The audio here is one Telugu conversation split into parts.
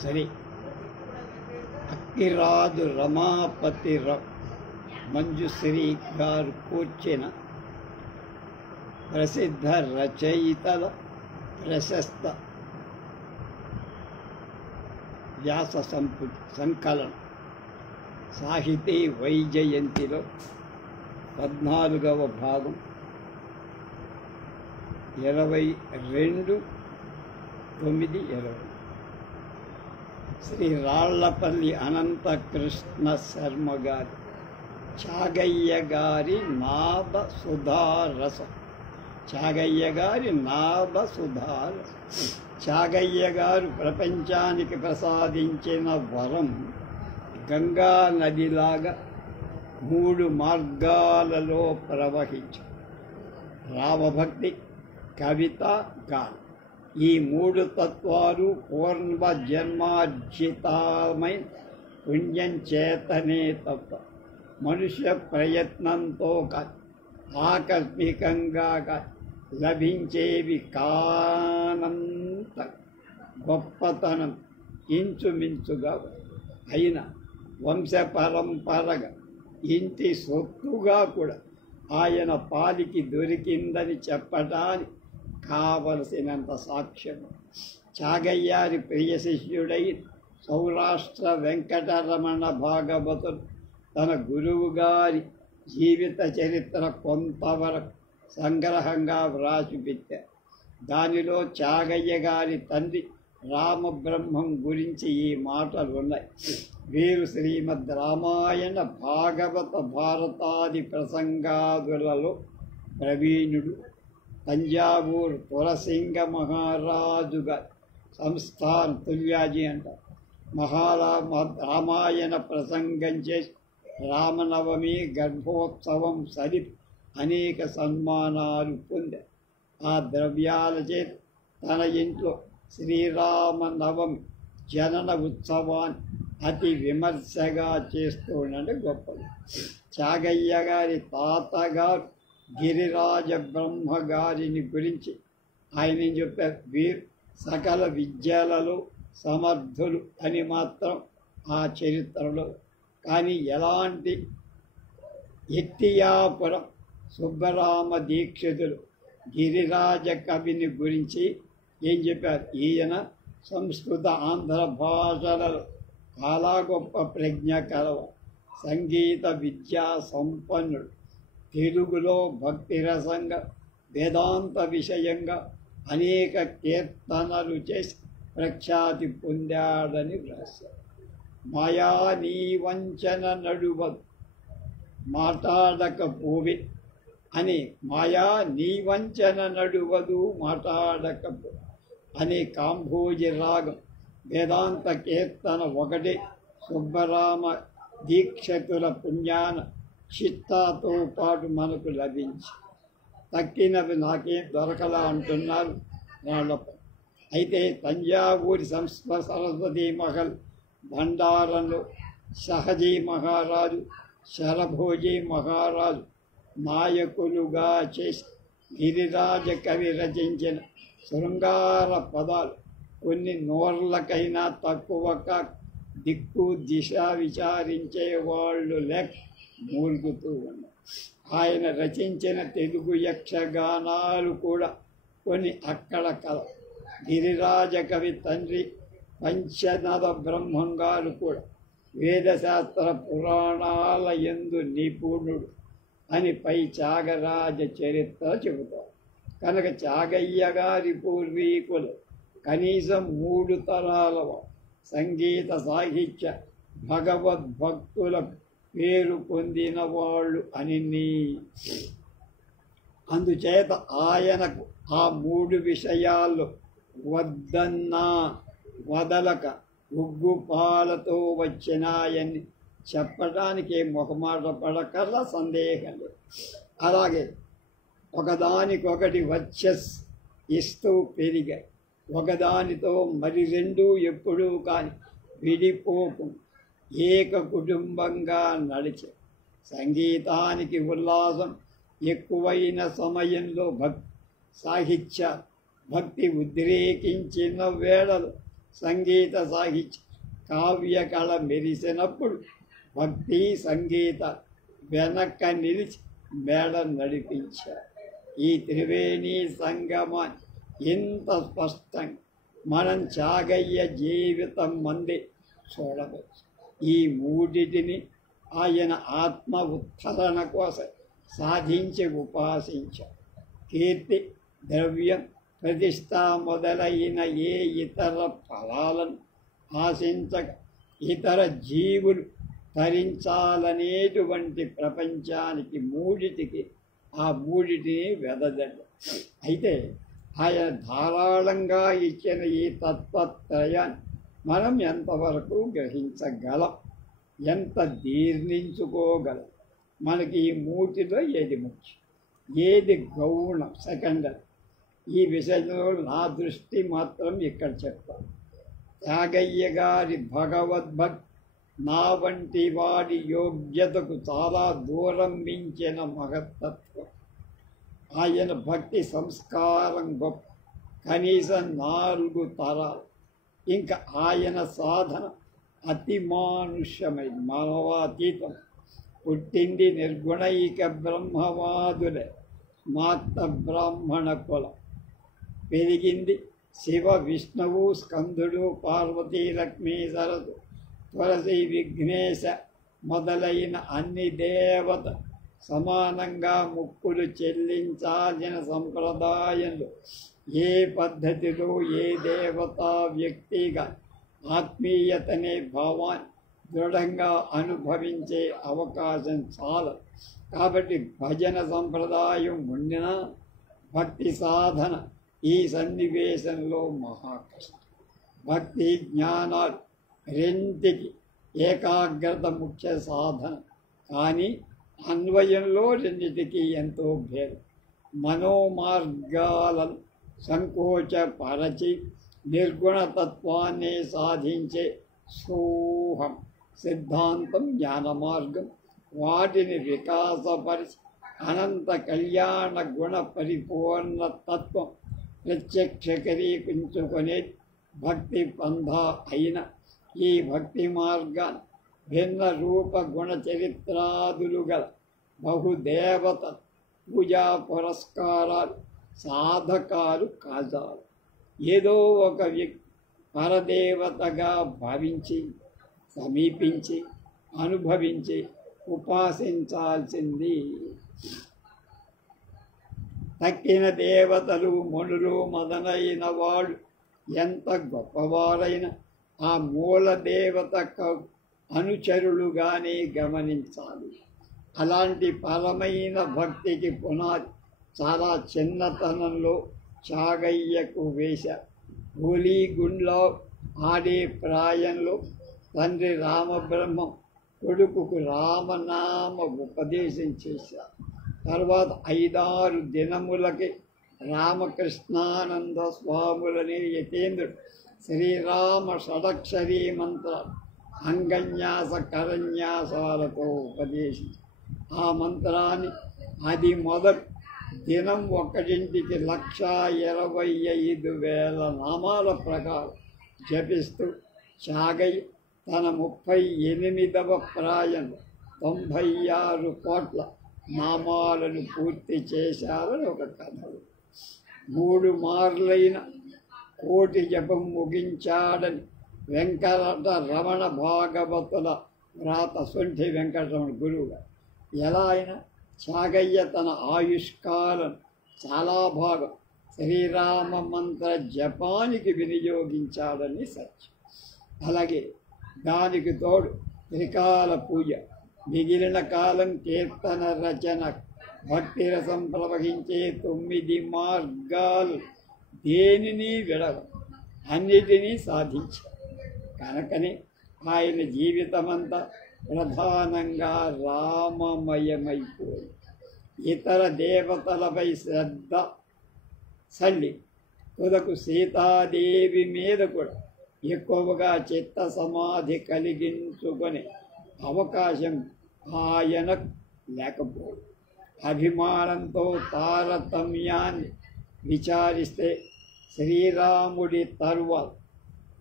శ్రీ అక్కిరాజు రమాపతిరావు మంజుశ్రీ గారు కూర్చిన ప్రసిద్ధ రచయితల ప్రశస్త వ్యాస సంకలనం సాహితీ వైజయంతిలో 14వ భాగం 22/9/20 శ్రీ రాళ్లపల్లి అనంతకృష్ణ శర్మ గారి చాగయ్య గారి నాద సుధారసం. చాగయ్య గారి నాద సుధారసం. చాగయ్య గారు ప్రపంచానికి ప్రసాదించిన వరం గంగా నదిలాగా 3 మార్గాలలో ప్రవహించు. రామభక్తి, కవిత, గానం. ఈ 3 తత్వాలు పూర్వ జన్మార్జితమైన పుణ్యం చేతనే తప్ప మనుష్య ప్రయత్నంతో కాదు, ఆకస్మికంగా కాదు, లభించేవి కానంత గొప్పతనం ఇంచుమించుగా అయిన వంశపరంపరగా ఇంటి సొత్తుగా కూడా ఆయన పాలికి దొరికిందని చెప్పటానికి కావలసినంత సాక్ష్యం. చాగయ్యారి ప్రియ శిష్యుడై సౌరాష్ట్ర వెంకటరమణ భాగవతుడు తన గురువు గారి జీవిత చరిత్ర కొంతవరకు సంగ్రహంగా వ్రాసిపెట్టారు. దానిలో చాగయ్య గారి తండ్రి రామబ్రహ్మం గురించి ఈ మాటలు ఉన్నాయి. వీరు శ్రీమద్ రామాయణ, భాగవత, భారతాది ప్రసంగాదులలో ప్రవీణుడు. తంజావూరు తులసింగ మహారాజుగా సంస్థాన తుల్యాజీ అంటారు. రామాయణ ప్రసంగం చేసి రామనవమి, గర్భోత్సవం సరిపి అనేక సన్మానాలు పొందారు. ఆ ద్రవ్యాల చేత తన ఇంట్లో శ్రీరామనవమి జనన ఉత్సవాన్ని అతి విమర్శగా చేస్తుండే గొప్పది. చాగయ్య గారి తాతగారు గిరిరాజ బ్రహ్మ గారిని గురించి ఆయన చెప్పారు, వీరు సకల విద్యలలో సమర్థులు అని మాత్రం ఆ చరిత్రలో. కానీ ఎలాంటి ఎట్టియాపురం సుబ్బరామ దీక్షితులు గిరిరాజ కవిని గురించి ఏం చెప్పారు, ఈయన సంస్కృత, ఆంధ్ర భాషలలో చాలా గొప్ప ప్రజ్ఞ కలవ, సంగీత విద్యా సంపన్నుడు, తెలుగులో భక్తి రసంగా, వేదాంత విషయంగా అనేక కీర్తనలు చేసి ప్రఖ్యాతి పొందాడని వ్రాశారు. మాయా నీ వంచన నడువదు మాట్లాడకపోవే అని, మాయా నీ వంచన నడువదు మాట్లాడకపో అనే కాంభోజి రాగం వేదాంత కీర్తన ఒకటే సుబ్బరామ దీక్షతుల పుణ్యాన చిత్తాతో పాటు మనకు లభించి, తక్కినవి నాకేం దొరకలా అంటున్నారు వాళ్ళపై. అయితే తంజావూరి సరస్వతి మహల్ భండారంలో సహజీ మహారాజు, శరభోజీ మహారాజు నాయకులుగా చేసి గిరిరాజ కవి రచించిన శృంగార పదాలు కొన్ని నోర్లకైనా తక్కువక దిక్కు దిశ విచారించే వాళ్ళు లేక మూలుగుతూ ఉన్నారు. ఆయన రచించిన తెలుగు యక్షగానాలు కూడా కొన్ని అక్కడ కల. గిరిరాజ కవి తండ్రి పంచనద బ్రహ్మంగారు కూడా వేదశాస్త్ర పురాణాల యందు నిపుణుడు అని పై త్యాగరాజ చరిత్ర చెబుతారు. కనుక చాగయ్య గారి పూర్వీకులు కనీసం 3 తరాల సంగీత, సాహిత్య, భగవద్భక్తుల పేరు పొందిన వాళ్ళు అని. అందుచేత ఆయనకు ఆ 3 విషయాల్లో వద్దన్నా వదలక ఉగ్గుపాలతో వచ్చినాయని చెప్పడానికి మొహమాట పడకల్లా సందేహం లేదు. అలాగే ఒకదానికొకటి వచ్చస్ ఇస్తూ పెరిగాయి. ఒకదానితో మరి 2 ఎప్పుడూ కానీ విడిపోకు ఏక కుటుంబంగా నడిచే. సంగీతానికి ఉల్లాసం ఎక్కువైన సమయంలో సాహిత్య భక్తి ఉద్రేకించిన వేళలు సంగీత సాహిత్య కావ్య కళ మెరిసినప్పుడు భక్తి సంగీత వెనక్క నిలిచి మేళ నడిపించారు. ఈ త్రివేణి సంగమాన్ని ఇంత స్పష్టంగా మనం త్యాగయ్య జీవితం మంది చూడవచ్చు. ఈ మూడిటిని ఆయన ఆత్మ ఉత్తరణ కోసం సాధించి ఉపాసించారు. కీర్తి, ద్రవ్యం, ప్రతిష్ట మొదలైన ఏ ఇతర ఫలాలను ఆశించక ఇతర జీవులు తరించాలనేటువంటి ప్రపంచానికి మూడిటికి ఆ మూడిటిని వెదజల్లు. అయితే ఆయన ధారాళంగా ఇచ్చిన ఈ తత్వత్రయాన్ని మనం ఎంతవరకు గ్రహించగలం, ఎంత జీర్ణించుకోగలం? మనకి ఈ మూటిలో ఏది ముఖ్యం, ఏది గౌణం, సెకండరీ? ఈ విషయంలో నా దృష్టి మాత్రం ఇక్కడ చెప్తాను. త్యాగయ్య గారి భగవద్భక్తి నా వంటి వాడి యోగ్యతకు చాలా దూరం మించిన మహత్తత్వం. ఆయన భక్తి సంస్కారం గొప్ప, కనీసం 4 తరాలు. ఇంకా ఆయన సాధన అతిమానుష్యమైన మానవాతీతం. పుట్టింది నిర్గుణైక బ్రహ్మవాదులే, మాత బ్రాహ్మణ కులం. పెరిగింది శివ, విష్ణువు, స్కందుడు, పార్వతీ, లక్ష్మీ, సరస్వతి, తులసి, విఘ్నేశ మొదలైన అన్ని దేవత సమానంగా ముక్కులు చెల్లించాల్సిన సంప్రదాయంలో ఏ పద్ధతిలో ఏ దేవతా వ్యక్తిగా ఆత్మీయతనే భావాన్ని దృఢంగా అనుభవించే అవకాశం చాలా. కాబట్టి భజన సంప్రదాయం ఉండినా భక్తి సాధన ఈ సన్నివేశంలో మహాకష్టం. భక్తి జ్ఞానాలు రెంటికి ఏకాగ్రత ముఖ్య సాధన, కానీ అన్వయంలో రెండిటికి ఎంతో భేదం. మనోమార్గాలను సంకోచపరచి నిర్గుణతత్వాన్ని సాధించే సోహం సిద్ధాంతం, జ్ఞాన మార్గం వాటిని వికాసపరిచి అనంత కళ్యాణ గుణ పరిపూర్ణ తత్వం ప్రత్యక్షీకరించుకునే భక్తి పంథ అయిన ఈ భక్తి మార్గాన్ని భిన్న రూప గుణ చరిత్రాదులు గల బహుదేవత పూజా పురస్కారాలు సాధకాలు కాజాలు. ఏదో ఒక వ్యక్తి పరదేవతగా భావించి సమీపించి అనుభవించి ఉపాసించాల్సింది. తక్కిన దేవతలు, మనులు మొదలైన వాళ్ళు ఎంత గొప్పవారైనా ఆ మూల దేవత అనుచరులుగానే గమనించాలి. అలాంటి పరమైన భక్తికి పునాది చాలా చిన్నతనంలో త్యాగయ్యకు వేశారు. హోలీగుండ్లో ఆడే ప్రాయంలో తండ్రి రామబ్రహ్మం కొడుకుకు రామనామ ఉపదేశం చేశారు. తర్వాత 5-6 దినములకి రామకృష్ణానంద స్వాములని యతీంద్రుడు శ్రీరామ షడక్షరీ మంత్రాలు అంగన్యాస కరన్యాసాలతో ఉపదేశించి ఆ మంత్రాన్ని అది మొదలు దినం 1కి 1,25,000 నామాల ప్రకారం జపిస్తూ త్యాగయ్య తన 38వ ప్రాయంలో 96 కోట్ల నామాలను పూర్తి చేశారని ఒక కథ. 3 మార్లైన కోటి జపం ముగించాడని వెంకట రమణ భాగవతుల వ్రాత సొంఠి వెంకటరమణ గురువుగా. ఎలా అయినా త్యాగయ్య తన ఆయుష్కాలం చాలా భాగం శ్రీరామ మంత్ర జపానికి వినియోగించాడని సత్యం. అలాగే దానికి తోడు త్రికాల పూజ, మిగిలిన కాలం కీర్తన రచన, భక్తి రసం ప్రవహించే 9 మార్గాలు దేనిని విడవ అన్నిటినీ సాధించారు. కనుకనే ఆయన జీవితమంతా ప్రధానంగా రామమయమైపోయి ఇతర దేవతలపై శ్రద్ధ సల్లి తుదకు సీతాదేవి మీద కూడా ఎక్కువగా చిత్త సమాధి కలిగించుకునే అవకాశం ఆయనకు లేకపోవడం. అభిమానంతో తారతమ్యాన్ని విచారిస్తే శ్రీరాముడి తరువాత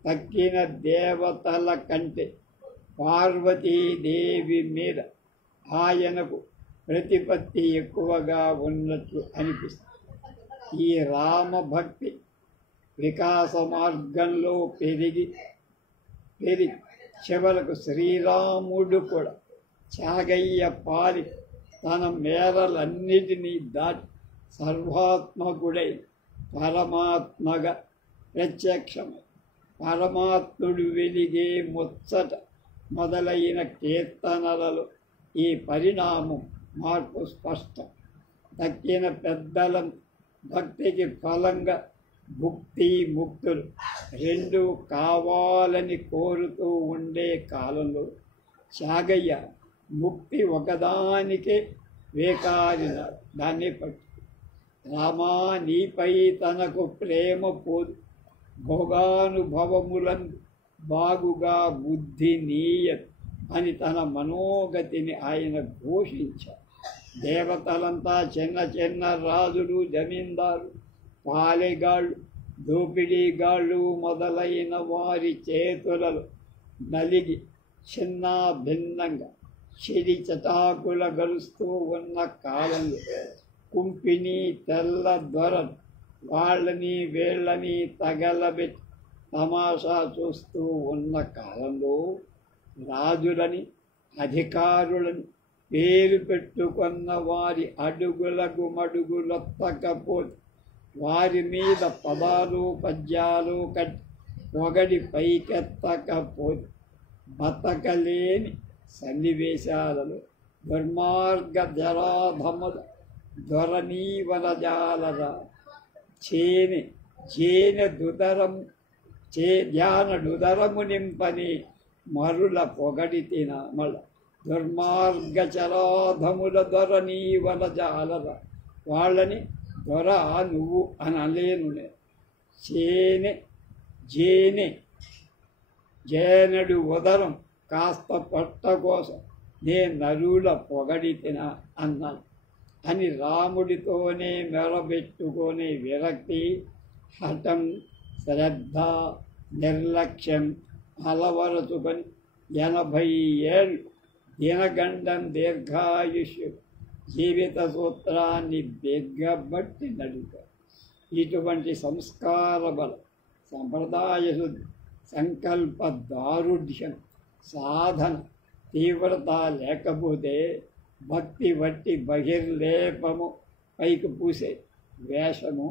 తక్కిన దేవతల కంటే పార్వతీదేవి మీద ఆయనకు ప్రతిపత్తి ఎక్కువగా ఉన్నట్లు అనిపిస్తుంది. ఈ రామభక్తి వికాస మార్గంలో పెరిగి చివరకు శ్రీరాముడు కూడా త్యాగయ్య పాలి తన మేరలన్నిటినీ దాటి సర్వాత్మకుడై పరమాత్మగా ప్రత్యక్షమై పరమాత్ముడు వెలిగే ముచ్చట మొదలైన కీర్తనలలో ఈ పరిణామం మార్పు స్పష్టం. తక్కిన పెద్దల భక్తికి ఫలంగా భుక్తి ముక్తులు రెండు కావాలని కోరుతూ ఉండే కాలంలో త్యాగయ్య ముక్తి ఒకదానికే వేకారిన దాన్ని పట్టు. రామా నీపై తనకు ప్రేమ పోదు, భోగానుభవములను బాగుగా బుద్ధి నీయదు అని తన మనోగతిని ఆయన ఘోషించారు. దేవతలంతా చిన్న చిన్న రాజులు, జమీందారు, పాలెగాళ్ళు, దోపిడీగాళ్ళు మొదలైన వారి చేతులలో నలిగి చిన్న భిన్నంగా చెడి చటాకుల గలుస్తూ ఉన్న కాలంలో కుంపిని తెల్ల దొరలు వాళ్ళని వీళ్ళని తగలబెట్టి తమాషా చూస్తూ ఉన్న కాలంలో రాజులని, అధికారులని పేరు పెట్టుకున్న వారి అడుగులకు మడుగులొత్తకపోతే వారి మీద పదాలు పద్యాలు కట్టి పొగడి పైకెత్తకపోతే బతకలేని సన్నివేశాలలో దుర్మార్గ జరాధముల దొరనీవనజాలరా ధ్యాన దుదరము నింపని మరుల పొగడి తినమల దుర్మార్గ చరాధముల దొరనీవనజాలరా వాళ్ళని దొర నువ్వు అనలేను. జేనడు ఉదరం కాస్త పొట్ట కోసం నే నరుల పొగడి తిన అన్నాను అని రాముడితోనే మెరబెట్టుకునే విరక్తి, హఠం, శ్రద్ధ, నిర్లక్ష్యం అలవరచుకొని 80 ఏళ్ళు దినగండం దీర్ఘాయుష్యు జీవిత సూత్రాన్ని బిగ్గబట్టి నడుపారు. ఇటువంటి సంస్కార బలం, సంప్రదాయ శుద్ధి, సంకల్ప దారుఢ్యం, సాధన తీవ్రత లేకపోతే భక్తి వట్టి బహిర్లేపము, పైకి పూసే వేషము.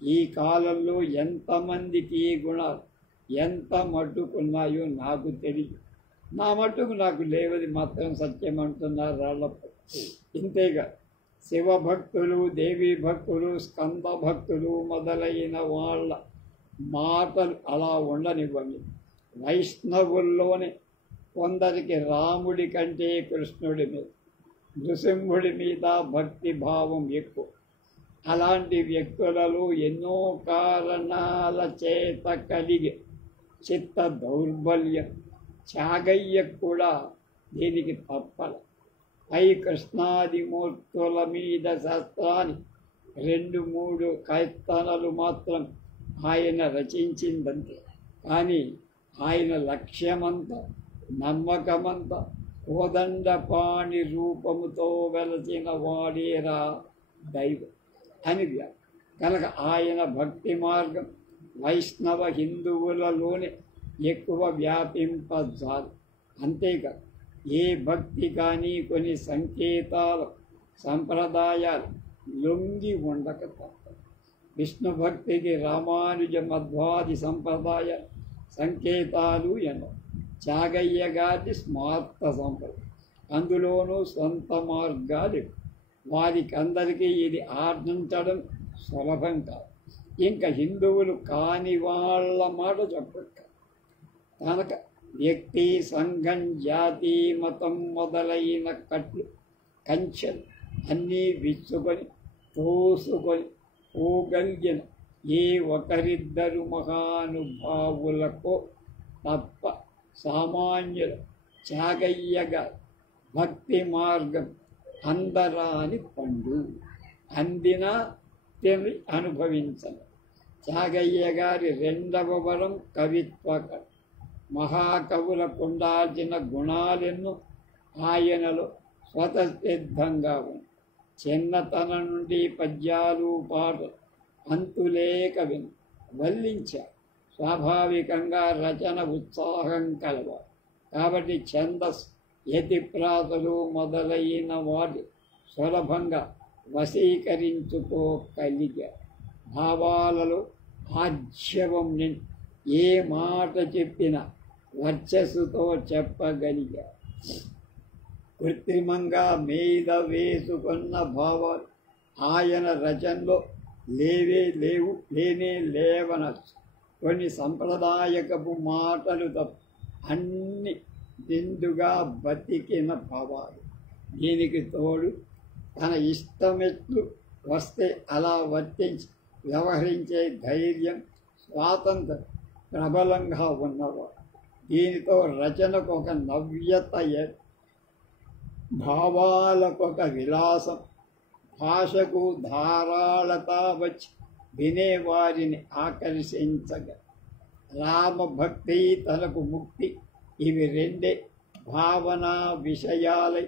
ఈ కాలంలో ఎంతమందికి ఈ గుణాలు ఎంత మట్టుకున్నాయో నాకు తెలియదు. నా మట్టుకు నాకు లేవది మాత్రం సత్యం అంటున్నారు రాళ్ళప్ప. ఇంతేగా శివభక్తులు, దేవీ భక్తులు, స్కంద భక్తులు మొదలైన వాళ్ళ మాటలు అలా ఉండనివ్వండి. వైష్ణవుల్లోనే కొందరికి రాముడి కంటే కృష్ణుడి మీద, నృసింహుడి మీద భక్తి భావం ఎక్కువ. అలాంటి వ్యక్తులలో ఎన్నో కారణాల చేత కలిగే చిత్త దౌర్బల్యం త్యాగయ్యకు కూడా దీనికి తప్పల. పై కృష్ణాది మూర్తుల మీద శాస్త్రాన్ని 2-3 కీర్తనలు మాత్రం ఆయన రచించిందంతే. కానీ ఆయన లక్ష్యమంతా, నమ్మకమంతా కోదండపాణి రూపముతో వెలసిన వాడేరా దైవం అని కనుక ఆయన భక్తి మార్గం వైష్ణవ హిందువులలోనే ఎక్కువ వ్యాపింపజాలు. అంతేకాదు ఏ భక్తి కానీ కొన్ని సంకేతాలు, సంప్రదాయాలు లొంగి ఉండక తప్పదు. విష్ణు భక్తికి రామానుజ మధ్వాది సంప్రదాయ సంకేతాలు ఎన్నో. త్యాగయ్య గారి స్మార్త సంప్రదాయం, అందులోనూ సొంత మార్గాలు. వారికి అందరికీ ఇది ఆర్జించడం సులభం కాదు. ఇంకా హిందువులు కాని వాళ్ళ మాట చెప్పక కనుక వ్యక్తి, సంఘం, జాతి, మతం మొదలైన కట్లు, కంచెలు అన్నీ విచ్చుకొని తోసుకొని పోగలిగిన ఏ ఒకరిద్దరు మహానుభావులకో తప్ప సామాన్యుల త్యాగయ్యగా భక్తి మార్గం అందరాని పండు, అందినా తిని అనుభవించను. చాగయ్య గారి రెండవ వరం కవిత్వ. మహాకవుల కుండాల్చిన గుణాలెన్నో ఆయనలో స్వతసిద్ధంగా ఉంది. చిన్నతనం నుండి పద్యాలు పాటలు అంతులేక విని వల్లించారు. స్వాభావికంగా రచన ఉత్సాహం కలవారు కాబట్టి ఛందస్సు, యతిప్రాసలు మొదలైన వాటి సులభంగా వశీకరించుకోగలిగారు. భావాలలో ఆజ్యవం నిండి ఏ మాట చెప్పినా వర్చస్సుతో చెప్పగలిగారు. కృత్రిమంగా మీద వేసుకున్న భావాలు ఆయన రచనలో లేనే లేవనొచ్చు. కొన్ని సంప్రదాయకపు మాటలు తప్ప అన్ని నిండుగా బతికిన భావాలు. దీనికి తోడు తన ఇష్టమెట్లు వస్తే అలా వర్తించి వ్యవహరించే ధైర్యం, స్వాతంత్రం ప్రబలంగా ఉన్నవాడు. దీనితో రచనకు ఒక నవ్యత, భావాలకొక విలాసం, భాషకు ధారాళత వచ్చి వినేవారిని ఆకర్షించగ. రామభక్తి తనకు ముక్తి, ఇవి రెండే భావనా విషయాలై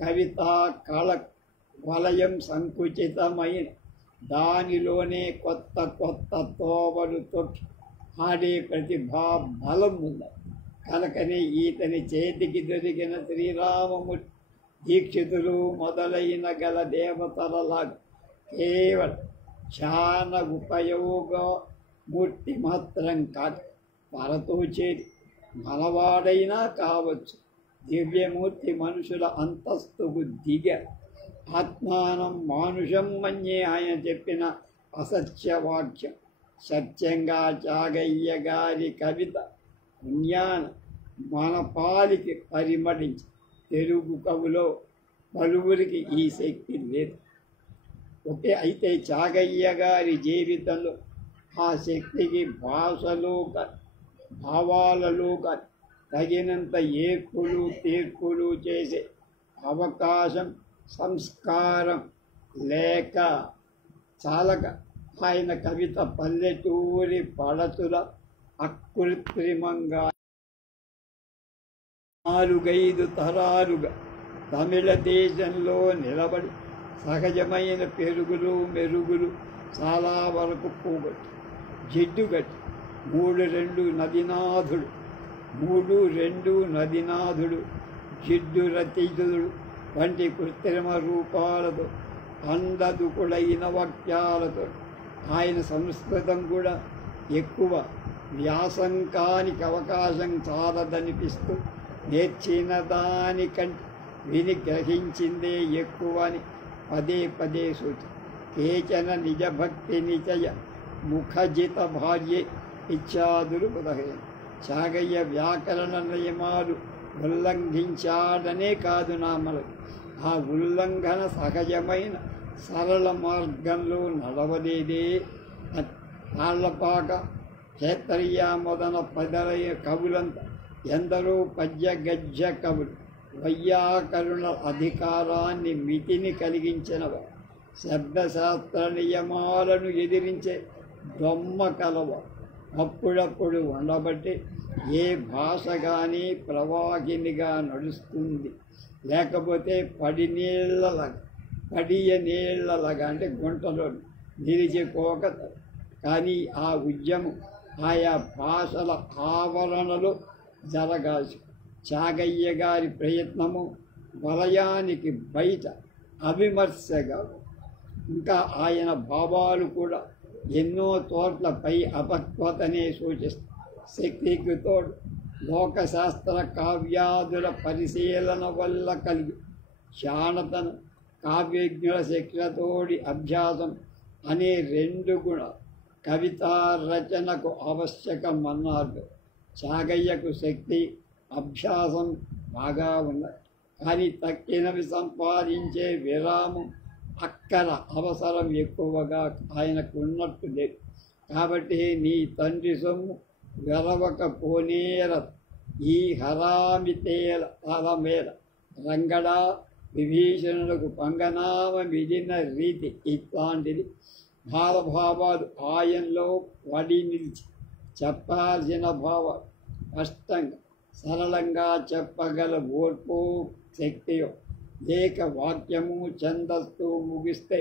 కవితా కళ వలయం సంకుచితమైన దానిలోనే కొత్త కొత్త తోవలు తొక్కి ఆడే ప్రతిభా బలం ఉంది. కనుకనే ఈతని చేతికి దొరికిన శ్రీరామమూర్తి, దీక్షితులు మొదలైన గల దేవతలలాగా కేవలం ధ్యాన ఉపయోగ మూర్తి మాత్రం కాదు, పరతోచేది మనవాడైనా కావచ్చు. దివ్యమూర్తి మనుషుల అంతస్తుకు దిగ. ఆత్మానం మానుషం మన్యే ఆయన చెప్పిన అసత్యవాక్యం సత్యంగా చాగయ్య గారి కవిత పుణ్యాన మన పాలికి పరిమళించి తెలుగు కవులో పలువురికి ఈ శక్తి లేదు. అయితే చాగయ్య గారి జీవితంలో ఆ శక్తికి భాషలో భావాలలో తగినంత ఏర్పులు తీర్పులు చేసే అవకాశం, సంస్కారం లేక చాలక ఆయన కవిత పల్లెటూరి పడతుల అకృత్రిమంగా 4-5 తరాలుగా తమిళ దేశంలో నిలబడి సహజమైన పెరుగులు మెరుగులు చాలా వరకు పోగొట్టి జిడ్డుగట్టి 3-2 నదినాథుడు జిడ్డు రతిజుడు వంటి కృత్రిమ రూపాలతో అందదుకులైన వాక్యాలతో ఆయన సంస్కృతం కూడా ఎక్కువ వ్యాసంకానికి అవకాశం చాలదనిపిస్తూ నేర్చిన దానికంటే విని గ్రహించిందే ఎక్కువ అని పదే సూచి. కేచన నిజభక్తి నిచయ ముఖజిత భార్యే ఇత్యాదులు ఉదహరణ. చాగయ్య వ్యాకరణ నియమాలు ఉల్లంఘించాడనే కాదు నామలకి, ఆ ఉల్లంఘన సహజమైన సరళ మార్గంలో నడవలేదే. తాళ్లపాక, క్షేత్రయ్య మొదన పదలైన కవులంతా ఎందరో పద్య గద్య కవులు వైయాకరణ అధికారాన్ని మితిని కలిగించినవారు. శబ్దశాస్త్ర నియమాలను ఎదిరించే దొమ్మ కలవారు అప్పుడప్పుడు ఉండబట్టి ఏ భాష కానీ ప్రవాహినిగా నడుస్తుంది. లేకపోతే పడియ నీళ్ళలాగా అంటే గుంటలో నిలిచిపోక. కానీ ఆ ఉద్యమం ఆయా భాషల ఆవరణలో జరగాల్సి. చాగయ్య గారి ప్రయత్నము వలయానికి బయట అవిమర్శగా. ఇంకా ఆయన భావాలు కూడా ఎన్నో చోట్లపై అపక్వతనే సూచిస్తాయి. శక్తికి తోడు లోకశాస్త్ర కావ్యాదుల పరిశీలన వల్ల కలిగి శానతనం, కావ్యజ్ఞుల శిక్షతోడి అభ్యాసం అనే 2 గుణాలు కవితా రచనకు ఆవశ్యకమన్నారు. చాగయ్యకు శక్తి, అభ్యాసం బాగా ఉన్నాయి. కానీ తక్కినవి సంపాదించే విరామం, అక్కర అవసరం ఎక్కువగా ఆయనకు ఉన్నట్టు లేదు. కాబట్టి నీ తండ్రి సొమ్ము వెరవక పోనేర ఈ హరామితేల తలమేల రంగడా విభీషణులకు పంగనామ మిదిన రీతి ఇట్లాంటిది భావభావాలు ఆయనలో పడి నిలిచి చెప్పాల్సిన భావాలు స్పష్టంగా సరళంగా చెప్పగల ఓర్పు శక్తియో లేక వాక్యము ఛందస్సు ముగిస్తే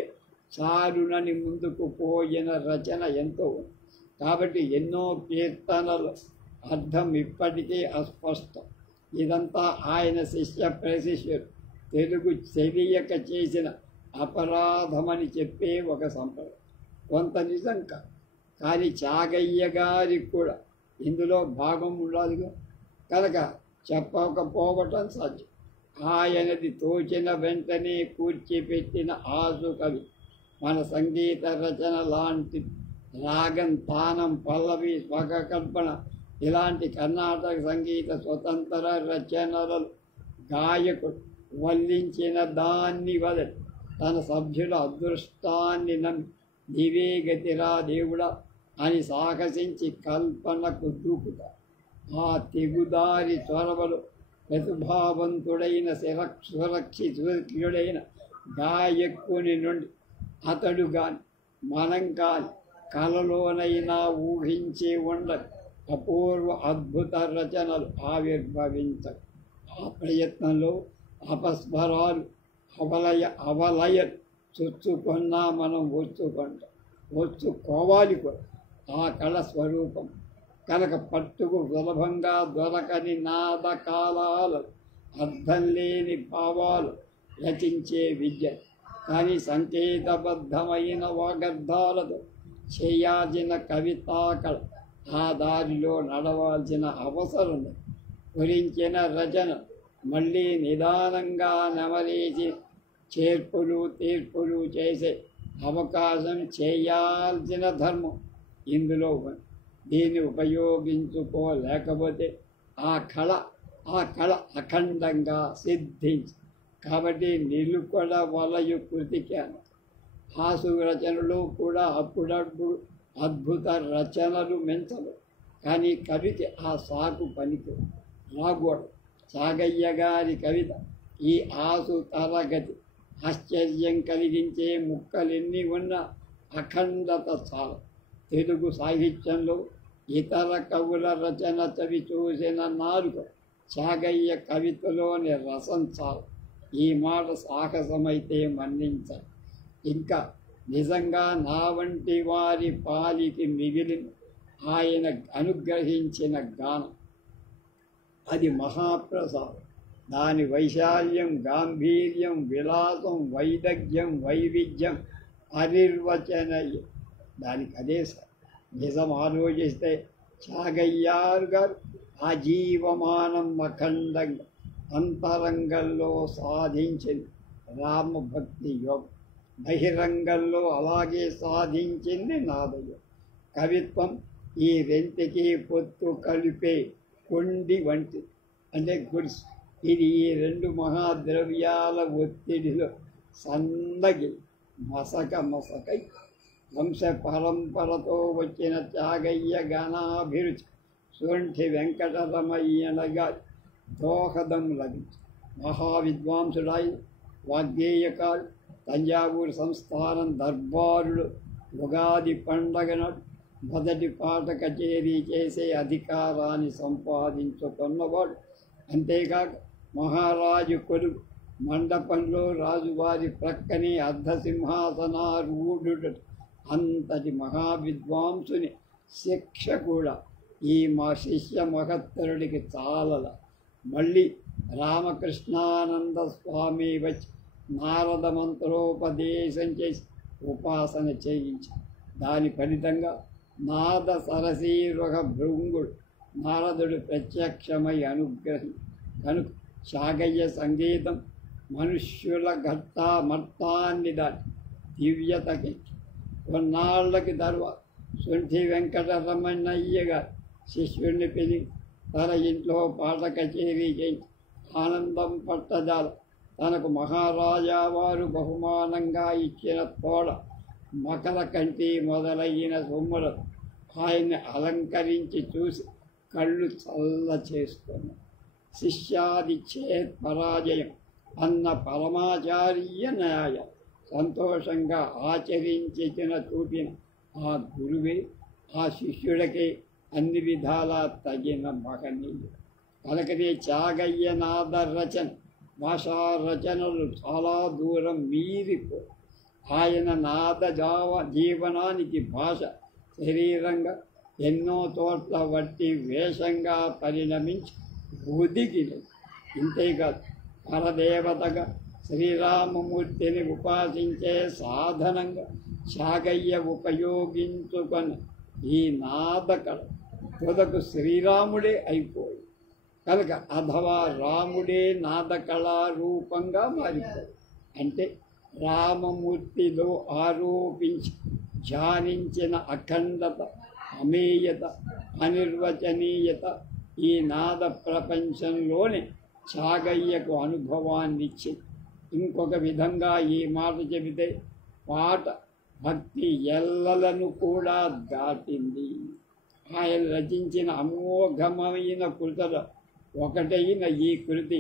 చారునని ముందుకు పోయిన రచన ఎంతో ఉంది. కాబట్టి ఎన్నో కీర్తనల అర్థం ఇప్పటికీ అస్పష్టం. ఇదంతా ఆయన శిష్య ప్రశిష్యుడు తెలుగు తెలియక చేసిన అపరాధమని చెప్పే ఒక సంప్రదాయం. కొంత నిజం కాదు, కానీ చాగయ్య గారికి కూడా ఇందులో భాగం ఉండాలిగా, కనుక చెప్పకపోవటం సాధ్యం. ఆయనది తోచిన వెంటనే కూర్చిపెట్టిన ఆసు కవి మన సంగీత రచన లాంటి రాగం, తానం, పల్లవి, స్వకల్పన ఇలాంటి కర్ణాటక సంగీత స్వతంత్ర రచనలు గాయకుడు వల్లించిన దాన్ని వదలి తన సభ్యుల అదృష్టాన్ని నమ్మి నీవే గతిరా దేవుడా అని సాహసించి కల్పనకు దూకుతారు. ఆ తెగుదారి చొరవలు ప్రతిభావంతుడైన సురక్షితుడైన గాయకుని నుండి అతడు కాని మనం కాని కలలోనైనా ఊహించి ఉండని అపూర్వ అద్భుత రచనలు ఆవిర్భవించవు. ఆ ప్రయత్నంలో అపస్వరాలు అవలయ చొచ్చుకున్నా మనం వచ్చుకోవాలి కూడా. ఆ కళ స్వరూపం కనుక పట్టుకు సులభంగా దొరకని నాదకాలాలు, అర్థం లేని భావాలు రచించే విద్య. కానీ సంకేతబద్ధమైన వాగర్థాలతో చేయాల్సిన కవితాకళ, ఆ దారిలో నడవాల్సిన అవసరం గురించిన రచన మళ్ళీ నిదానంగా నెమరేసి చేర్పులు తీర్పులు చేసే అవకాశం చేయాల్సిన ధర్మం ఇందులో ఉంది. దీన్ని ఉపయోగించుకోలేకపోతే ఆ కళ అఖండంగా సిద్ధించి. కాబట్టి నిలుకొడ వలయు కృతికి ఆసు రచనలు కూడా అప్పుడప్పుడు అద్భుత రచనలు మెంచలు, కానీ కవికి ఆ సాకు పనికి రాకూడదు. చాగయ్య గారి కవిత ఈ ఆసు తరగతి ఆశ్చర్యం కలిగించే ముక్కలెన్ని ఉన్నా అఖండత చాలు. తెలుగు సాహిత్యంలో ఇతర కవుల రచన చవి చూసిన నాలుక చాగయ్య కవితలోని రసం చాలు. ఈ మాట సాహసమైతే మన్నించాలి. ఇంకా నిజంగా నా వంటి వారి పాలికి మిగిలిన ఆయన అనుగ్రహించిన గానం అది మహాప్రసాదం. దాని వైశాల్యం, గాంభీర్యం, విలాసం, వైదగ్ధ్యం, వైవిధ్యం అనిర్వచనీయం. దానికి అదే సార్. నిజం ఆలోచిస్తే చాగయ్యారు గారు ఆజీవమానం అఖండంగా అంతరంగంలో సాధించింది రామభక్తి యోగం, బహిరంగంలో అలాగే సాధించింది నాదయోగం. కవిత్వం ఈ రెంటికి పొత్తు కలిపే కొండి వంటి, అంటే గుడ్స్. ఇది ఈ రెండు మహాద్రవ్యాల ఒత్తిడిలో సన్నగి మసకై వంశ పరంపరతో వచ్చిన త్యాగయ్య గణాభిరుచి సొంఠి వెంకటరమయ్యనగా దోహదం లభించి మహావిద్వాంసుడాయి వాగ్గేయకాలు తంజావూరు సంస్థానం దర్బారులు ఉగాది పండగ నాడు మొదటి పాట కచేరీ చేసే అధికారాన్ని సంపాదించుకున్నవాడు. అంతేకాక మహారాజు కొలువు మండపంలో రాజువారి ప్రక్కనే అర్ధసింహాసనారూఢుడు అంతటి మహావిద్వాంసుని శిక్ష కూడా ఈ మా శిష్య మహత్తరుడికి చాలల. మళ్ళీ రామకృష్ణానంద స్వామి వచ్చి నారద మంత్రోపదేశం చేసి ఉపాసన చేయించి దాని ఫలితంగా నాద సరసీరుహ భృంగుడు నారదుడు ప్రత్యక్షమై అనుగ్రహి కనుక చాగయ్య సంగీతం మనుష్యుల మర్తాన్ని దాటి దివ్యతకి. కొన్నాళ్ళకి తర్వాత సొంఠి వెంకటరమణయ్య గారు శిష్యుడిని పిలిచి తన ఇంట్లో పాట కచేరీ చేయించి ఆనందం పట్టజాల తనకు మహారాజా వారు బహుమానంగా ఇచ్చిన తోడ మకర కంటి మొదలైన సొమ్ములను ఆయన్ని అలంకరించి చూసి కళ్ళు చల్ల చేసుకున్నాడు. శిష్యాది చేత్ పరాజయం అన్న పరమాచార్య న్యాయం సంతోషంగా ఆచరించిన చూపిన ఆ గురువే ఆ శిష్యుడికి అన్ని విధాలా తగిన మహనీయుడు. కనుకనే త్యాగయ్య నాద రచన భాషా రచనలు చాలా దూరం మీరిపో. ఆయన నాద జీవనానికి భాష శరీరంగా ఎన్నో చోట్ల వట్టి వేషంగా పరిణమించి ఒదిగినది. ఇంతేకాదు పరదేవతగా శ్రీరామమూర్తిని ఉపాసించే సాధనంగా త్యాగయ్య ఉపయోగించుకొని ఈ నాదకళ తుదకు శ్రీరాముడే అయిపోయి కనుక అథవా రాముడే నాదకళారూపంగా మారిపోయి. అంటే రామమూర్తిలో ఆరోపించి ధ్యానించిన అఖండత, అమేయత, అనిర్వచనీయత ఈ నాద ప్రపంచంలోనే త్యాగయ్యకు అనుభవాన్నిచ్చి ఇంకొక విధంగా ఈ మాట చెబితే పాట భక్తి ఎల్లలను కూడా దాటింది. ఆయన రచించిన అమోఘమైన కృతుల ఒకటైన ఈ కృతి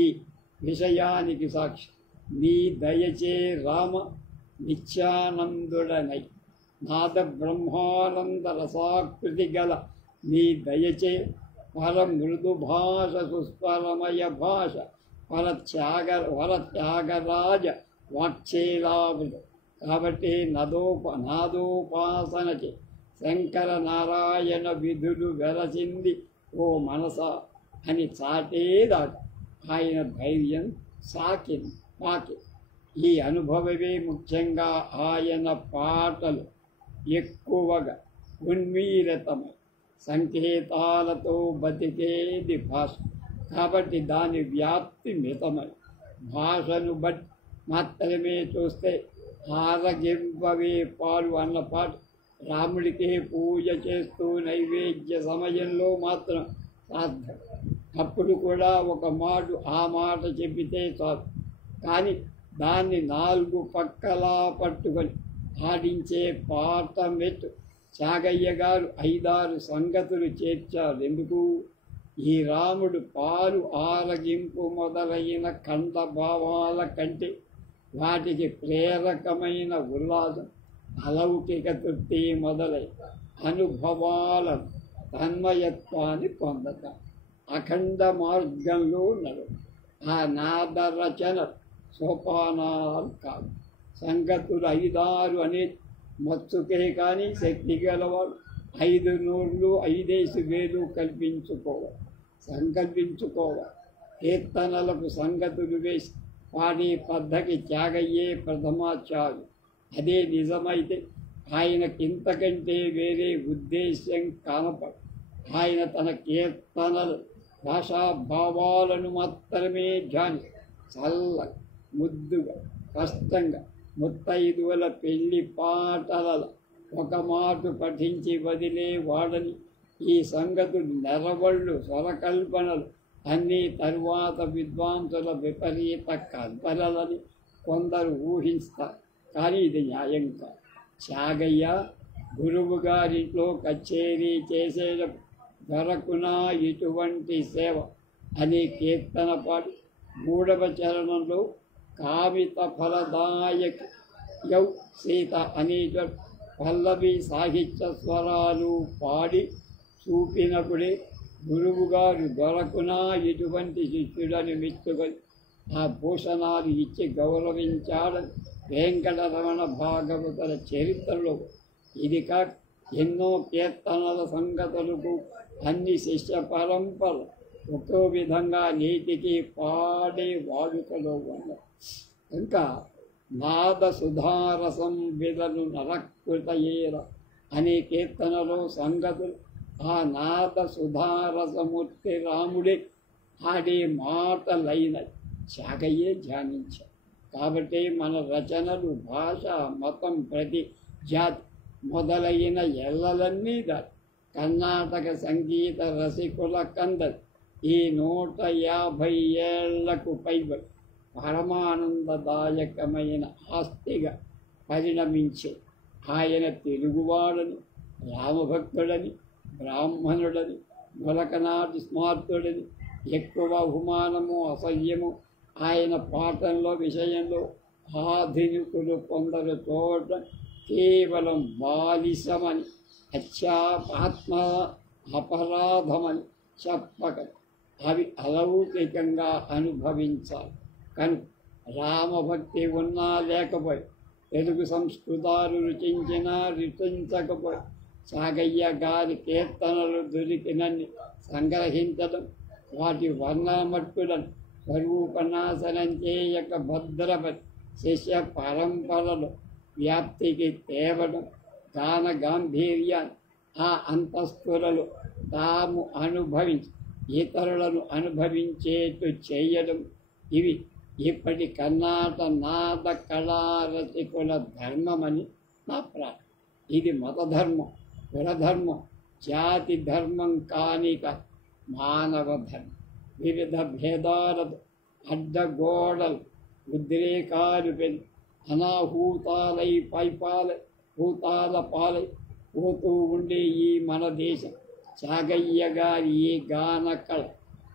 ఈ విషయానికి సాక్షి. నీ దయచే రామ నిత్యానందుడనై నాద బ్రహ్మానంద రసాకృతి గల నీ దయచే పర మృదు భాష సుస్వరమయ భాష వరత్యాగరాజ వాక్చేలావృత. కాబట్టి నాదోపాసనకి శంకర నారాయణ విధులు వెలసింది ఓ మనస అని చాటేదాట ఆయన ధైర్యం సాకింది. ఈ అనుభవమే ముఖ్యంగా ఆయన పాటలు ఎక్కువగా ఉన్మీలితమై సంకేతాలతో బతికేది భాష. కాబట్టి దాని వ్యాప్తి మితమై భాషను బట్టి మాత్రమే చూస్తే ఆరగింపవే పాలు అన్న పాట రాముడికే పూజ చేస్తూ నైవేద్య సమయంలో మాత్రం సార్థం. అప్పుడు కూడా ఒక మాట ఆ మాట చెప్పితే చాలు. కానీ దాన్ని 4 పక్కలా పట్టుకొని ఆడించే పాట మెట్టు త్యాగయ్య గారు 5-6 సంగతులు చేర్చారు. ఎందుకు? ఈ రాముడు పాలు ఆరగింపు మొదలైన ఖండ భావాల కంటే వాటికి ప్రేరకమైన ఉల్లాసం, అలౌకిక తృప్తి మొదలై అనుభవాలను తన్మయత్వాన్ని పొందటం అఖండ మార్గంలో నడు. ఆ నాద రచన సోపానాలు కాదు, సంగతులు 5-6 అనే మత్సుకే కానీ శక్తి గలవాడు 5 నూర్లు 5 వేలు సంకల్పించుకోవాలి. కీర్తనలకు సంగతులు వేసి పాడే పద్ధతి త్యాగయ్యే ప్రథమాచార్యుడు. అదే నిజమైతే ఆయనకింతకంటే వేరే ఉద్దేశ్యం కానపడు. ఆయన తన కీర్తనలు భాషాభావాలను మాత్రమే ధ్యాని చల్లగా ముద్దుగా కష్టంగా ముత్తైదువుల పెళ్లి పాటల ఒక మాట పఠించి వదిలే వాడని ఈ సంగతులు నెరవళ్ళు స్వరకల్పనలు అన్నీ తరువాత విద్వాంసుల విపరీత కల్పనలని కొందరు ఊహిస్తారు. కానీ ఇది న్యాయం కాదు. త్యాగయ్య గురువు గారింట్లో కచేరీ చేసేటప్పుడు దొరకునా ఇటువంటి సేవ అనే కీర్తన పాడి 3వ చరణంలో కామిత ఫలదాయక యౌ సీత అనే పల్లవి సాహిత్య స్వరాలు పాడి చూపినప్పుడే గురువుగారు దొరకునా ఇటువంటి శిష్యుడని మెచ్చుకొని ఆ భూషణాలు ఇచ్చి గౌరవించాడని వెంకటరమణ భాగవతుల చరిత్రలో ఇది కాక ఎన్నో కీర్తనల సంగతులకు అన్ని శిష్య పరంపర ఒక్కో విధంగా నేటికి పాడే వాడుకలో ఉన్నాయి. ఇంకా నాద సుధారసం విదను నరకృతయేర అనే కీర్తనలో సంగతులు ఆ నాద సుధారసమూర్తి రాముడే ఆడే మాటలైన త్యాగయ్యే ధ్యానించారు. కాబట్టి మన రచనలు భాష, మతం, ప్రతి జాతి మొదలైన ఎల్లలన్నీ దాటి కర్ణాటక సంగీత రసికుల కందరు ఈ 150 ఏళ్లకు పైబడి పరమానందదాయకమైన ఆస్తిగా పరిణమించే ఆయన తెలుగువాడని, రామభక్తుడని, బ్రాహ్మణుడని, మొలకనాటి స్మార్తుడని ఎక్కువ అవమానము అసహ్యము ఆయన పాఠంలో విషయంలో ఆధునికులు కొందరు చోట కేవలం బాలిసమని ఆత్మ అపరాధమని చెప్పక అవి అలౌకికంగా అనుభవించాలి. కనుక రామభక్తి ఉన్నా లేకపోయి, తెలుగు సంస్కృతాలు రుచించినా రుచించకపోయి, సాగయ్య గారి కీర్తనలు దొరికినన్ని సంగ్రహించడం, వాటి వర్ణమట్టులను స్వరూపనాశనం చేయక భద్రపతి శిష్య పరంపరలో వ్యాప్తికి తేవడం, గాన గాంభీర్యాన్ని ఆ అంతస్తులలో తాము అనుభవించి ఇతరులను అనుభవించేట్టు చేయడం, ఇవి ఇప్పటి కర్ణాట నాద కళారసికుల ధర్మమని నా ప్రార్థన. ఇది మతధర్మం, కులధర్మం, జాతి ధర్మం కానిక మానవ ధర్మం. వివిధ భేదాలతో అడ్డగోడలు ఉద్రేకాలు పెరిగి అనాహూతాలై భూతాల పాలై పోతూ ఉండే ఈ మన దేశం చాగయ్య గారి ఈ గాన కళ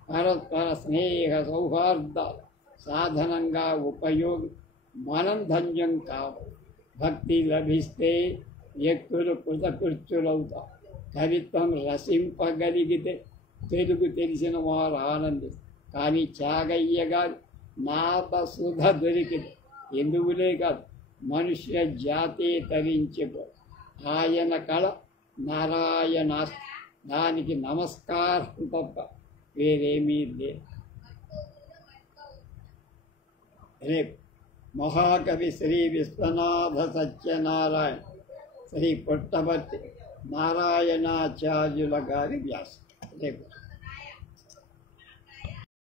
పరస్పర స్నేహ సౌహార్దాలు సాధనంగా ఉపయోగి మనం ధన్యం కావాలి. భక్తి లభిస్తే వ్యక్తులు కృతకృత్యులవుతారు. కవిత్వం రసింపగలిగితే తెలుగు తెలిసిన వారు ఆనందిస్తారు. కానీ చాగయ్య గారి నాత సుధ దొరికింది. ఎందుకులే కాదు, మనుష్య జాతే తరించిపో. ఆయన కళ నారాయణాస్తి, దానికి నమస్కారం తప్ప వేరేమీ లేదు. రేపు మహాకవి శ్రీ విశ్వనాథ సత్యనారాయణ శ్రీ పుట్టపర్తి నారాయణాచార్యుల గారి వ్యాసం రేపు.